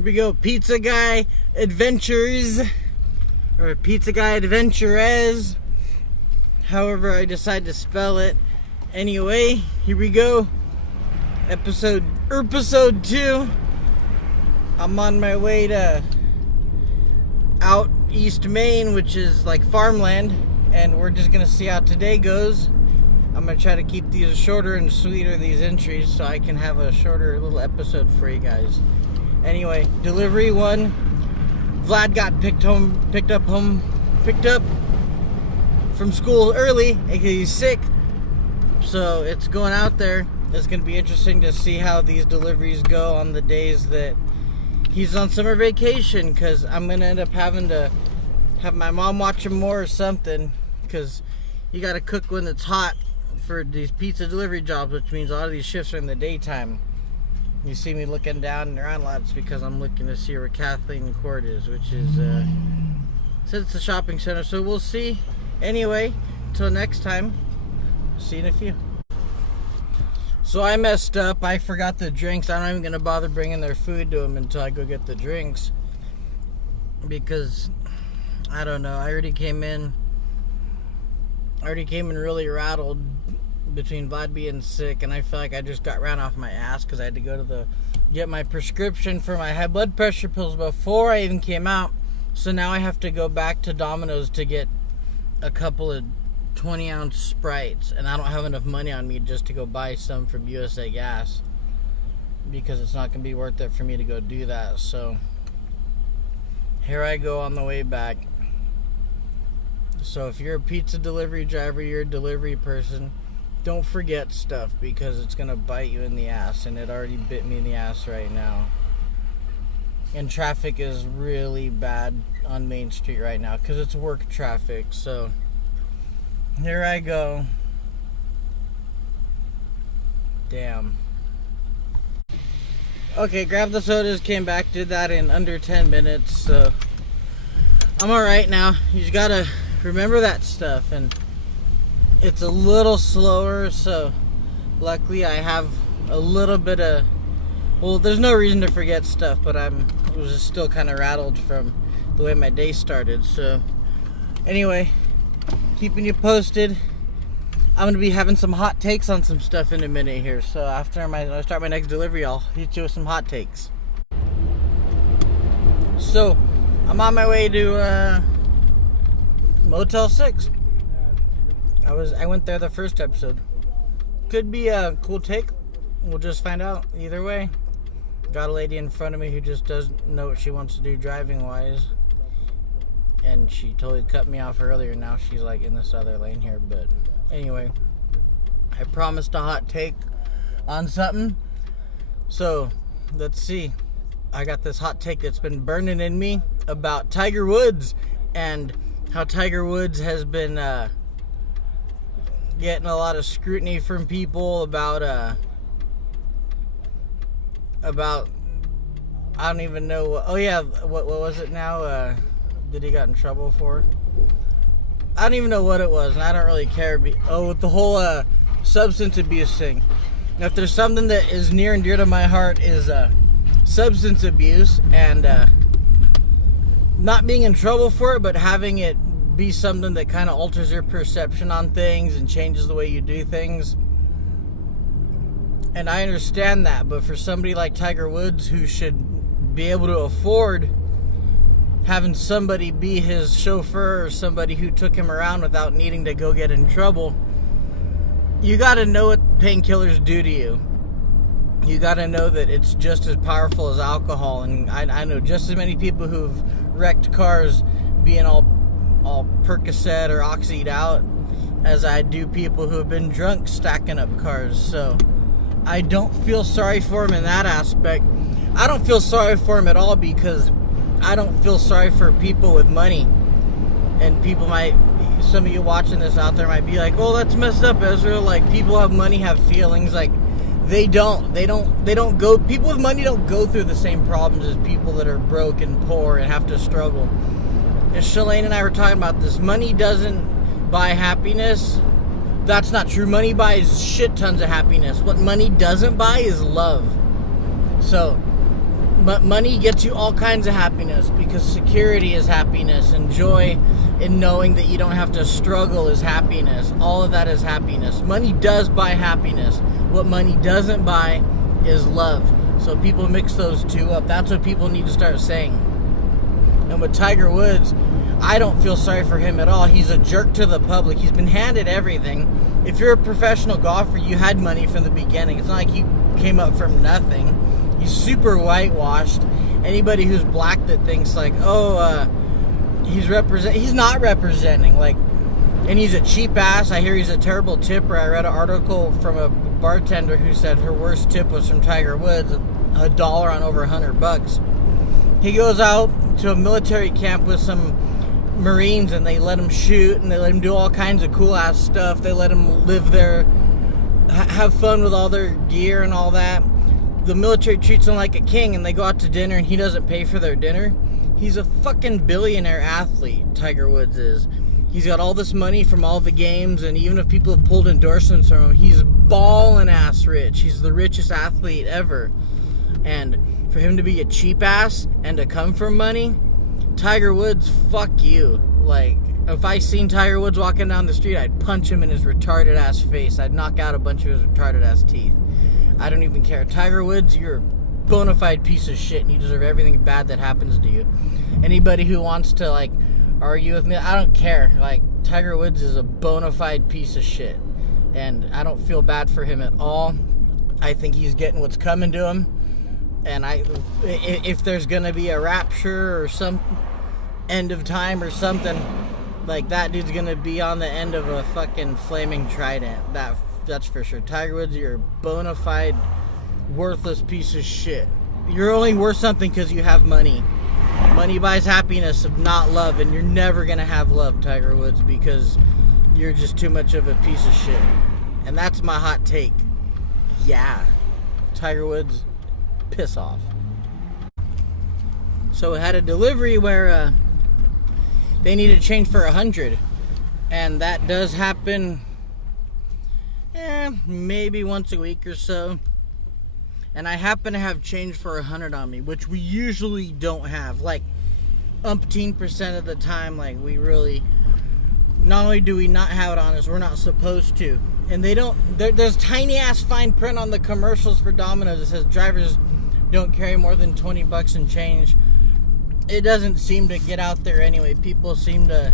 Here we go, Pizza Guy Adventures, or Pizza Guy AdventurEZ, however I decide to spell it. Anyway, here we go, episode 2. I'm on my way to out East Maine, which is like farmland, and we're just gonna see how today goes. I'm gonna try to keep these shorter and sweeter, these entries, so I can have a shorter little episode for you guys. Anyway, delivery 1. Vlad got picked up from school early because he's sick. So it's going out there. It's going to be interesting to see how these deliveries go on the days that he's on summer vacation, because I'm going to end up having to have my mom watch him more or something, because you got to cook when it's hot for these pizza delivery jobs, which means a lot of these shifts are in the daytime. You see me looking down and around lots because I'm looking to see where Kathleen Court is, which is says it's a shopping center, so we'll see. Anyway, until next time, see you in a few. So I messed up. I forgot the drinks. I'm not even gonna bother bringing their food to them until I go get the drinks, because I don't know, I already came in really rattled between Vlad being sick, and I feel like I just got ran off my ass because I had to go to get my prescription for my high blood pressure pills before I even came out. So now I have to go back to Domino's to get a couple of 20-ounce Sprites, and I don't have enough money on me just to go buy some from USA Gas, because it's not going to be worth it for me to go do that. So here I go on the way back. So if you're a pizza delivery driver, you're a delivery person, don't forget stuff, because it's going to bite you in the ass, and it already bit me in the ass right now. And traffic is really bad on Main Street right now because it's work traffic. So here I go. Damn. Okay, grabbed the sodas, came back, did that in under 10 minutes. So I'm alright now. You just gotta remember that stuff, and it's a little slower, so luckily I have a little bit of, well, there's no reason to forget stuff, but I was just still kind of rattled from the way my day started. So anyway, keeping you posted. I'm going to be having some hot takes on some stuff in a minute here, so after I start my next delivery, I'll hit you with some hot takes. So I'm on my way to Motel 6. I went there the first episode. Could be a cool take. We'll just find out. Either way, got a lady in front of me who just doesn't know what she wants to do driving wise, and she totally cut me off earlier. Now she's like in this other lane here. But anyway, I promised a hot take on something, so let's see. I got this hot take that's been burning in me about Tiger Woods, and how Tiger Woods has been getting a lot of scrutiny from people about I don't even know what was it now that he got in trouble for. I don't even know what it was, and I don't really care. With the whole substance abuse thing. Now, if there's something that is near and dear to my heart, is substance abuse, and not being in trouble for it, but having it be something that kind of alters your perception on things and changes the way you do things. And I understand that, but for somebody like Tiger Woods, who should be able to afford having somebody be his chauffeur, or somebody who took him around without needing to go get in trouble, you got to know what painkillers do to you. You got to know that it's just as powerful as alcohol. And I know just as many people who've wrecked cars being all Percocet or Oxy'd out as I do people who have been drunk stacking up cars. So I don't feel sorry for him in that aspect. I don't feel sorry for him at all, because I don't feel sorry for people with money. And people might, some of you watching this out there might be like, oh, that's messed up, Ezra. Like, people have money have feelings. Like, they don't go, people with money don't go through the same problems as people that are broke and poor and have to struggle. And Shalane and I were talking about this. Money doesn't buy happiness. That's not true. Money buys shit tons of happiness. What money doesn't buy is love. So Money gets you all kinds of happiness, because security is happiness, and joy in knowing that you don't have to struggle is happiness. All of that is happiness. Money does buy happiness. What money doesn't buy is love. So people mix those two up. That's what people need to start saying. And with Tiger Woods, I don't feel sorry for him at all. He's a jerk to the public. He's been handed everything. If you're a professional golfer, you had money from the beginning. It's not like you came up from nothing. He's super whitewashed. Anybody who's black that thinks like, he's not representing, like, and he's a cheap ass. I hear he's a terrible tipper. I read an article from a bartender who said her worst tip was from Tiger Woods, $1 on over $100. He goes out to a military camp with some Marines, and they let him shoot, and they let him do all kinds of cool ass stuff. They let him live there, have fun with all their gear and all that. The military treats him like a king, and they go out to dinner, and he doesn't pay for their dinner. He's a fucking billionaire athlete, Tiger Woods is. He's got all this money from all the games, and even if people have pulled endorsements from him, he's ballin' ass rich. He's the richest athlete ever. And for him to be a cheap ass and to come from money, Tiger Woods, fuck you. Like, if I seen Tiger Woods walking down the street, I'd punch him in his retarded ass face. I'd knock out a bunch of his retarded ass teeth. I don't even care. Tiger Woods, you're a bona fide piece of shit, and you deserve everything bad that happens to you. Anybody who wants to, like, argue with me, I don't care. Like, Tiger Woods is a bona fide piece of shit, and I don't feel bad for him at all. I think he's getting what's coming to him, and if there's gonna be a rapture or some end of time or something, like, that dude's gonna be on the end of a fucking flaming trident. That's for sure. Tiger Woods, you're a bona fide worthless piece of shit. You're only worth something because you have money. Money buys happiness, not love, and you're never gonna have love, Tiger Woods, because you're just too much of a piece of shit. And that's my hot take. Yeah, Tiger Woods, piss off. So I had a delivery where they needed change for 100, and that does happen maybe once a week or so. And I happen to have change for 100 on me, which we usually don't have. Like, umpteen% of the time, like, we really, not only do we not have it on us, we're not supposed to. And they don't, there's tiny ass fine print on the commercials for Domino's that says drivers don't carry more than 20 bucks in change. It doesn't seem to get out there anyway. People seem to,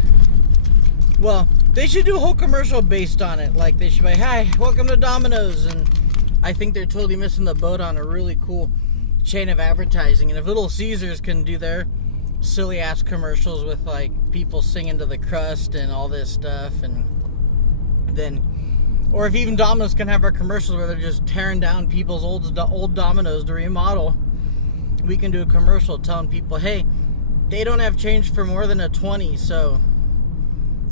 well, they should do a whole commercial based on it. Like, they should be like, hi, welcome to Domino's. And I think they're totally missing the boat on a really cool chain of advertising. And if Little Caesars can do their silly ass commercials with, like, people singing to the crust and all this stuff, and then, or if even Domino's can have our commercials where they're just tearing down people's old Domino's to remodel, we can do a commercial telling people, hey, they don't have change for more than a 20, so.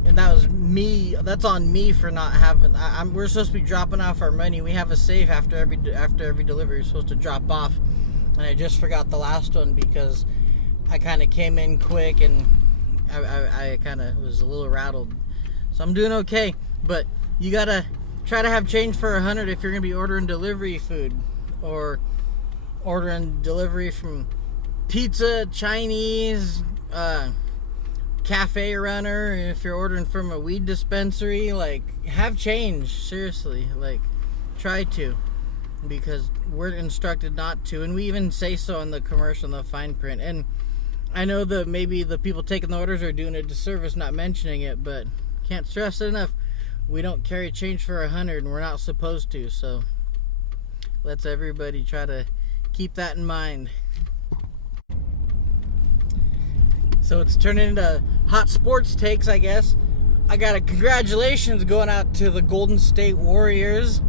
And that was me. That's on me for not having. We're supposed to be dropping off our money. We have a safe after every delivery. We're supposed to drop off, and I just forgot the last one because I kind of came in quick and I kind of was a little rattled. So I'm doing okay, but you gotta try to have change for 100 if you're gonna be ordering delivery food or ordering delivery from pizza, Chinese. Cafe runner, if you're ordering from a weed dispensary, like, have change, seriously, like, try to, because we're instructed not to, and we even say so in the commercial, in the fine print. And I know that maybe the people taking the orders are doing a disservice not mentioning it, but can't stress it enough, we don't carry change for 100, and we're not supposed to, so let's everybody try to keep that in mind. So it's turning into hot sports takes, I guess. I got a congratulations going out to the Golden State Warriors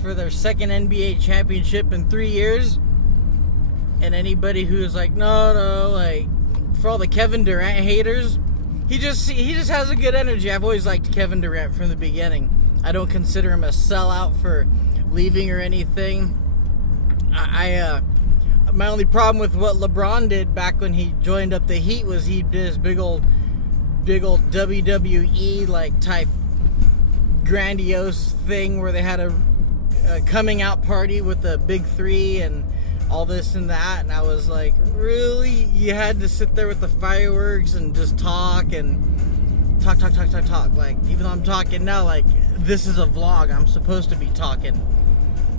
for their second NBA championship in 3 years. And anybody who's like, no, like, for all the Kevin Durant haters, he just has a good energy. I've always liked Kevin Durant from the beginning. I don't consider him a sellout for leaving or anything. My only problem with what LeBron did back when he joined up the Heat was he did his big old WWE like type grandiose thing where they had a coming out party with the big three and all this and that, and I was like, really? You had to sit there with the fireworks and just talk and talk. Like, even though I'm talking now, like, this is a vlog, I'm supposed to be talking.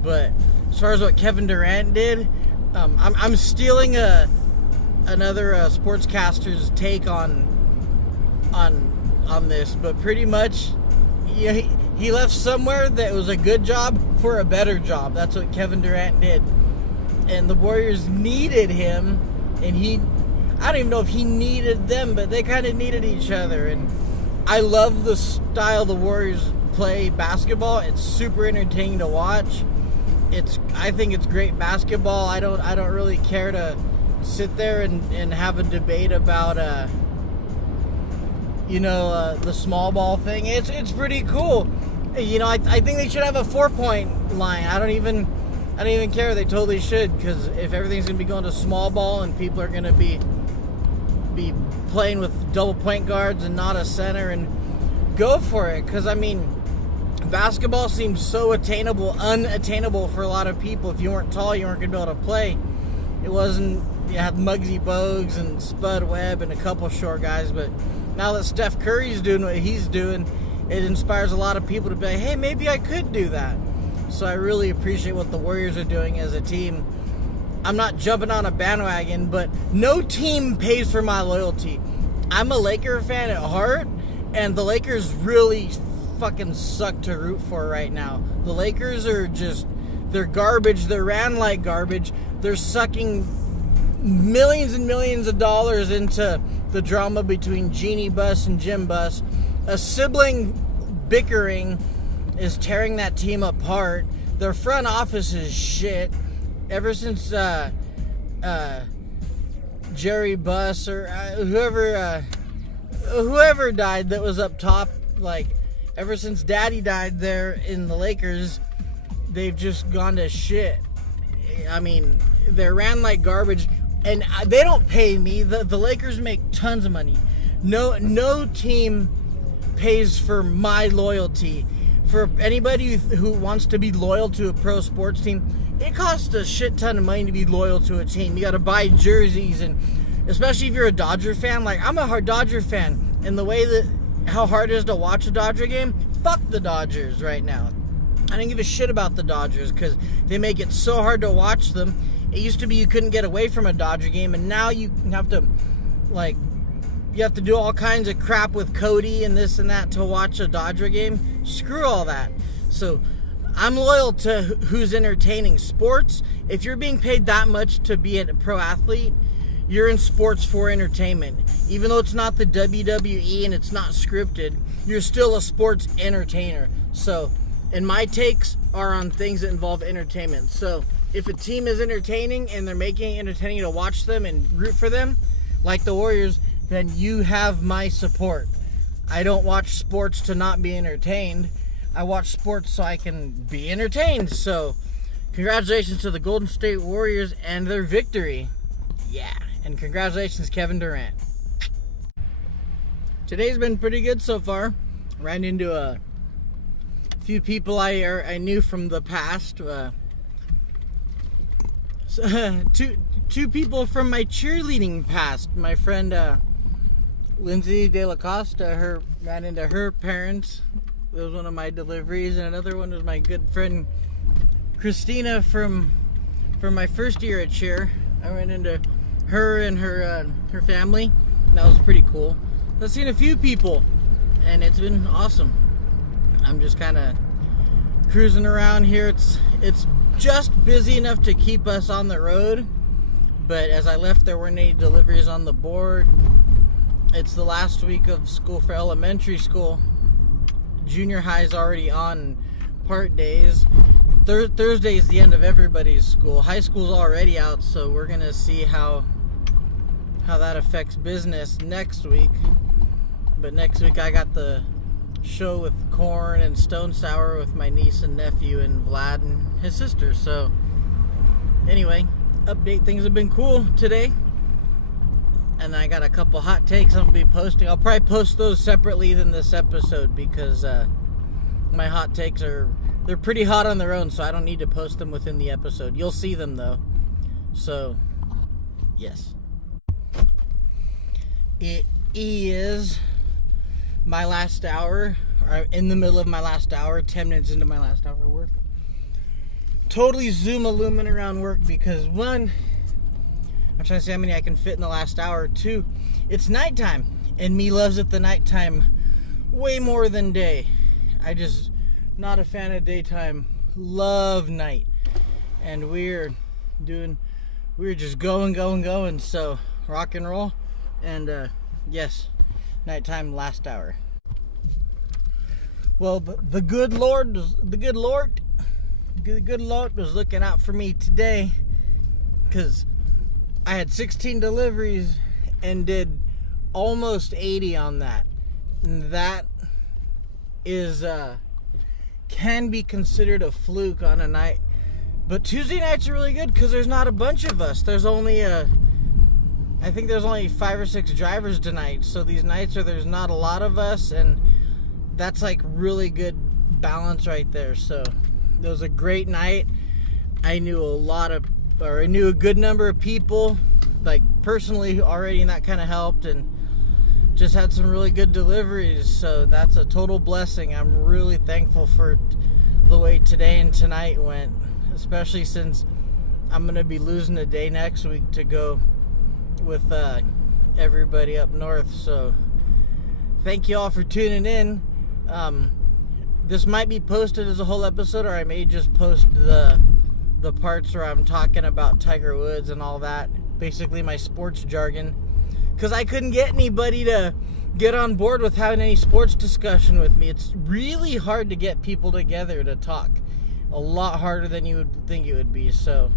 But as far as what Kevin Durant did, I'm stealing another sportscaster's take on this, but pretty much, yeah, he left somewhere that was a good job for a better job. That's what Kevin Durant did. And the Warriors needed him, and I don't even know if he needed them, but they kind of needed each other. And I love the style the Warriors play basketball. It's super entertaining to watch. I think it's great basketball. I don't really care to sit there and have a debate about the small ball thing. It's pretty cool. I think they should have a 4-point line. I don't even care. They totally should, because if everything's gonna be going to small ball and people are gonna be playing with double point guards and not a center, and go for it. Because basketball seems so unattainable for a lot of people. If you weren't tall, you weren't gonna be able to play. It wasn't. You had Muggsy Bogues and Spud Webb and a couple short guys, but now that Steph Curry's doing what he's doing, it inspires a lot of people to be like, hey, maybe I could do that. So I really appreciate what the Warriors are doing as a team. I'm not jumping on a bandwagon, but no team pays for my loyalty. I'm a Laker fan at heart, and the Lakers really fucking suck to root for right now. The Lakers are they're garbage. They're ran like garbage. They're sucking millions and millions of dollars into the drama between Jeannie Buss and Jim Buss. A sibling bickering is tearing that team apart. Their front office is shit. Ever since Jerry Buss or whoever died that was up top, like, ever since Daddy died there in the Lakers, they've just gone to shit. They're ran like garbage, and they don't pay me. The Lakers make tons of money. No team pays for my loyalty. For anybody who wants to be loyal to a pro sports team, it costs a shit ton of money to be loyal to a team. You got to buy jerseys, and especially if you're a Dodger fan. Like, I'm a hard Dodger fan, and the way that how hard it is to watch a Dodger game, fuck the Dodgers right now. I don't give a shit about the Dodgers because they make it so hard to watch them. It used to be you couldn't get away from a Dodger game, and now you have to do all kinds of crap with Cody and this and that to watch a Dodger game. Screw all that. So I'm loyal to who's entertaining. Sports, if you're being paid that much to be a pro athlete, you're in sports for entertainment. Even though it's not the WWE and it's not scripted, you're still a sports entertainer. So, and my takes are on things that involve entertainment. So if a team is entertaining and they're making it entertaining to watch them and root for them, like the Warriors, then you have my support. I don't watch sports to not be entertained. I watch sports so I can be entertained. So, congratulations to the Golden State Warriors and their victory. Yeah, and congratulations, Kevin Durant. Today's been pretty good so far. Ran into a few people I knew from the past. Two people from my cheerleading past. My friend Lindsay De La Costa, ran into her parents. It was one of my deliveries, and another one was my good friend Christina from my first year at cheer. I ran into her and her family, and that was pretty cool. I've seen a few people, and it's been awesome. I'm just kind of cruising around here. It's just busy enough to keep us on the road, but as I left, there weren't any deliveries on the board. It's the last week of school for elementary school. Junior high is already on part days. Thursday is the end of everybody's school. High school's already out, so we're gonna see how that affects business next week. But next week I got the show with Corn and Stone Sour with my niece and nephew and Vlad and his sister. So anyway, update, things have been cool today. And I got a couple hot takes I'm going to be posting. I'll probably post those separately than this episode because my hot takes they're pretty hot on their own, so I don't need to post them within the episode. You'll see them though. So, yes. It is my last hour, or in the middle of my last hour, 10 minutes into my last hour of work. Totally zoom-a-looming around work because, one, I'm trying to see how many I can fit in the last hour. Two, it's nighttime, and me loves it the nighttime way more than day. I just, not a fan of daytime, love night. And we're just going, so rock and roll. And yes, nighttime, last hour. Well, the good Lord was looking out for me today, because I had 16 deliveries and did almost 80 on that. And that is can be considered a fluke on a night. But Tuesday nights are really good because there's not a bunch of us. There's only I think there's only 5 or 6 drivers tonight. So these nights there's not a lot of us, and that's like really good balance right there. So it was a great night. I knew a good number of people, like personally already, and that kind of helped, and just had some really good deliveries. So that's a total blessing. I'm really thankful for the way today and tonight went, especially since I'm going to be losing a day next week to go with everybody up north. So thank you all for tuning in. This might be posted as a whole episode, or I may just post the parts where I'm talking about Tiger Woods and all that, basically my sports jargon, because I couldn't get anybody to get on board with having any sports discussion with me. It's really hard to get people together to talk, a lot harder than you would think it would be. So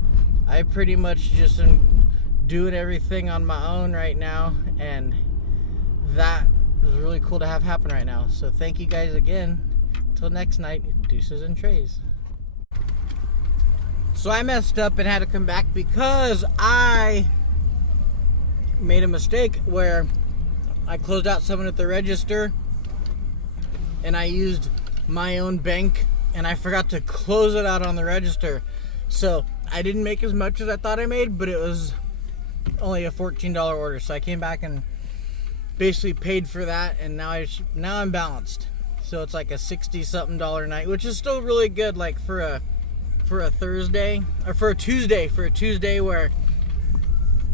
I pretty much just am doing everything on my own right now, and that is really cool to have happen right now. So thank you guys again. Till next night, deuces and trays. So I messed up and had to come back because I made a mistake where I closed out someone at the register and I used my own bank, and I forgot to close it out on the register. So I didn't make as much as I thought I made, but it was only a $14 order. So I came back and basically paid for that, and now I'm balanced. So it's like a $60-something night, which is still really good, like for a Thursday, or for a Tuesday where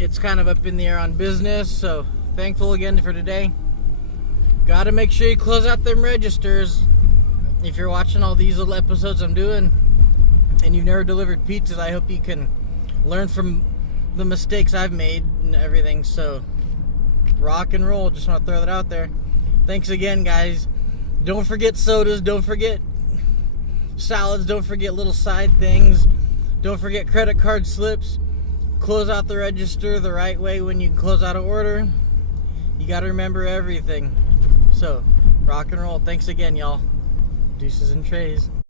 it's kind of up in the air on business. So thankful again for today. Gotta make sure you close out them registers. If you're watching all these little episodes I'm doing and you've never delivered pizzas, I hope you can learn from the mistakes I've made and everything. So rock and roll, just want to throw that out there. Thanks again, guys. Don't forget sodas, don't forget salads, don't forget little side things, don't forget credit card slips. Close out the register the right way when you close out an order. You got to remember everything. So rock and roll. Thanks again, y'all. Deuces and trays.